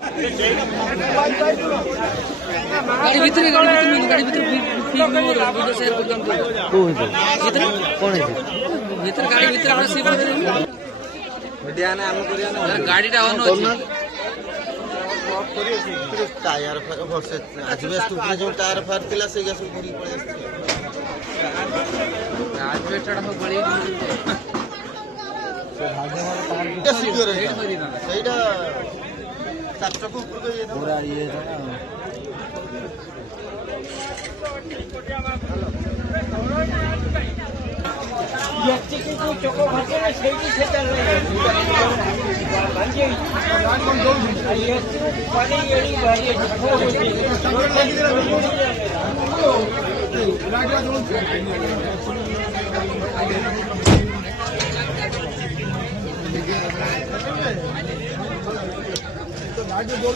गाड़ी भीतर गाड़ी भीतर वीडियो शेयर कर दम भीतर कौन है भीतर गाड़ी भीतर हमरा से मीडिया ने हम करिया ना गाड़ीटा ऑन अछि टायर वर्ष आजबेस्ट ऊपर जो टायर फार थिला से गस पूरी पड़े आजबेस्ट हो बड़ी से भागे वाला तार के सिक्योर है सेटा सातक ऊपर को ये पूरा ये है ये चिकन को चोको भागे में सेटी से चल रही है भांजे ये पानी येड़ी भारी है गाड़ी बोल